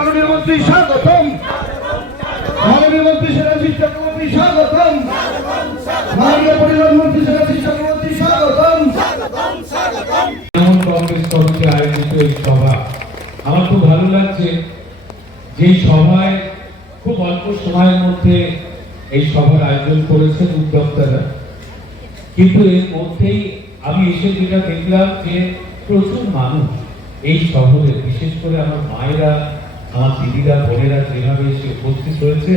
মাননীয় মন্ত্রী স্বাগতম, মাননীয় মন্ত্রী সেনাশিস চক্রবর্তী স্বাগতম, মাননীয় পরিবহন মন্ত্রী সেনাশিস চক্রবর্তী স্বাগতম। কংগ্রেস কমিটি আয়োজিত এই সভা আমার খুব ভালো লাগছে। যে সভায় খুব অল্প সময়ের মধ্যে এই সভার আয়োজন করেছেন উদ্যোক্তারা, কিন্তু এর মধ্যেই আমি এসে যেটা দেখলাম যে প্রচুর মানুষ এই শহরে, বিশেষ করে আমার মায়েরা, আমার দিদিরা, বোনেরা যেভাবে এসে উপস্থিত হয়েছে,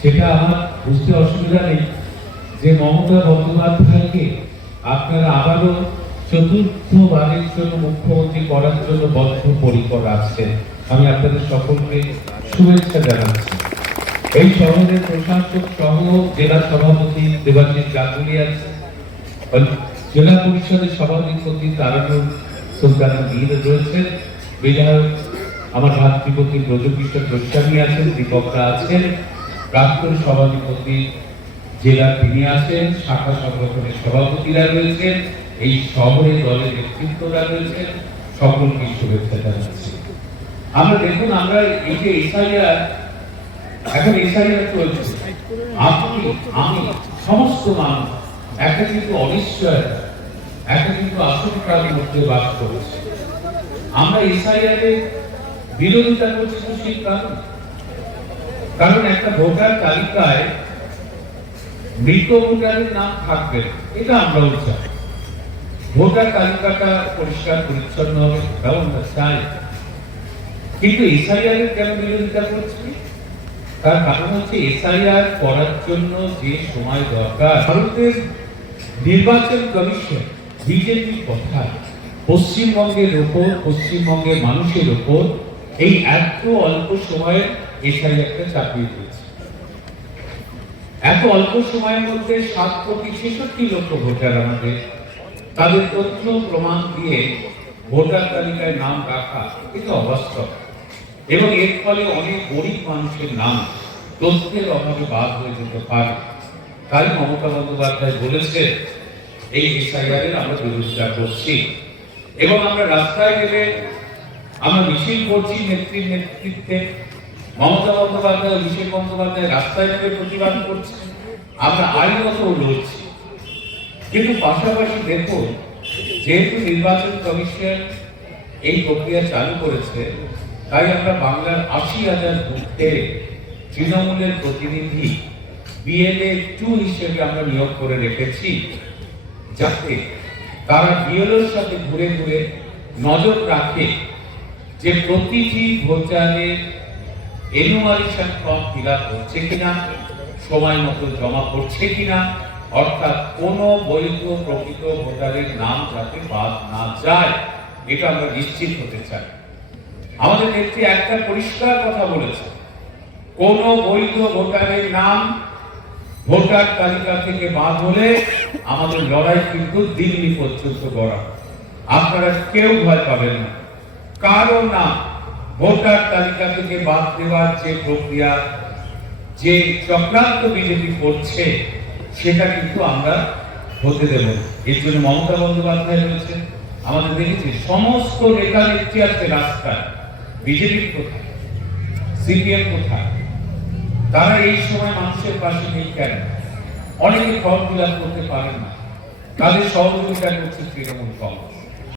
সেটা আমার বুঝতে অসুবিধা নেই যে মমতা বন্দ্যোপাধ্যায়কে আপনারা আবারও চতুর্থবারের জন্য মুখ্যমন্ত্রী করার জন্য বদ্ধপরিকর আছেন। আমি আপনাদের সকলকে শুভেচ্ছা জানাচ্ছি। এই শহরের প্রশাসক সহ জেলা সভাপতি দেবাশিস গাঙ্গুলি আছে, জেলা পরিষদের সভাপতি তারানুর সুলতানা মীর রয়েছেন, বিধায়ক আমার ভাতৃপতি ব্রজকিশোর গোস্বামী আছেন, দীপকরা আছেন, প্রাক্তন সভাপতি জেলা তিনি আছেন, শাখা সংগঠনের সভাপতিরা রয়েছেন, এই শহরে দলের নেতৃত্বরা রয়েছেন, সকলকে শুভেচ্ছা জানাচ্ছি। আমরা দেখুন, আমরা এই যে এসআইআর, এখন এসআইআর চলছে, আপনি আমি সমস্ত মানুষ একটা কিন্তু অনিশ্চয়, একটা কিন্তু আশঙ্কার মধ্যে বাস করেছে। আমরা এসআইআর এর বিরোধিতা করছি তো সেই কারণ একটা ভোটার তালিকায় মৃত ভোটারের নাম থাকবে, এটা আমরাও চাই। ভোটার তালিকাটা পরিষ্কার পরিচ্ছন্ন হবে, এটাও আমরা চাই। কিন্তু এসআইআর এর কেন বিরোধিতা করছি? তার কারণ হচ্ছে এসআইআর করার জন্য যে সময় দরকার, ভারতের নির্বাচন কমিশন বিজেপির কথা পশ্চিমবঙ্গের উপর, পশ্চিমবঙ্গের মানুষের উপর এই এত অল্প সময়ে এসআইআরটা চাপিয়ে দিয়েছে। এত অল্প সময়ের মধ্যে 7,66,00,000 ভোটার আমাদের, তাদের তথ্য প্রমাণ দিয়ে ভোটার তালিকায় নাম রাখা এটা অবাস্তব, এবং এর ফলে অনেক গরিব মানুষের নাম তথ্যের অভাবে বাদ হয়ে যেতে পারে। তাই মমতা বন্দ্যোপাধ্যায় বলেছে এই এসআইআর এর আমরা বিরোধিতা করছি, এবং আমরা রাস্তায় গেলে আমরা মিছিল করছি নেত্রীর নেতৃত্বে। মমতা বন্দ্যোপাধ্যায়, অভিষেক বন্দ্যোপাধ্যায় রাস্তায় নেমে প্রতিবাদ করছে, আমরা আইনত লড়ছি। কিন্তু পাশাপাশি দেখুন, যেহেতু নির্বাচন কমিশন এই প্রক্রিয়া চালু করেছে, তাই আমরা বাংলার 80,000 বুথে তৃণমূলের প্রতিনিধি বিএলএ 2 হিসেবে আমরা নিয়োগ করে রেখেছি, যাতে তারা বিএলওর সাথে ঘুরে ঘুরে নজর রাখে যে প্রতিটি ভোটারের এনুমারেশন ফর্ম ফিল আপ হচ্ছে কিনা, সময় মতো জমা করছে কিনা, অর্থাৎ কোনো বৈধ প্রকৃত ভোটারের নাম যাতে বাদ না যায়, এটা আমরা নিশ্চিত হতে চাই। আমাদের নেত্রী একটা পরিষ্কার কথা বলেছে, কোন বৈধ ভোটারের নাম ভোটার তালিকা থেকে বাদ হলে আমাদের লড়াই কিন্তু দিল্লি পর্যন্ত গড়া। আপনারা কেউ ভয় পাবেন না, কারণ না ভোটার তালিকা থেকে বাদ দেওয়ার যে প্রক্রিয়া, যে চক্রান্ত বিজেপি করছে, সেটা কিন্তু আমরা হতে দেব না। এর জন্য মমতা বন্দ্যোপাধ্যায় রয়েছে, আমাদের দেখেছি সমস্ত নেতা নেত্রী আছে রাস্তায়। বিজেপি কোথায়? সিপিএম কোথায়? তারা এই সময় মানুষের পাশে নেই কেন? অনেকে ফর্ম ফিল আপ করতে পারেন না, তাদের সহযোগিতা করছে তৃণমূল কংগ্রেস।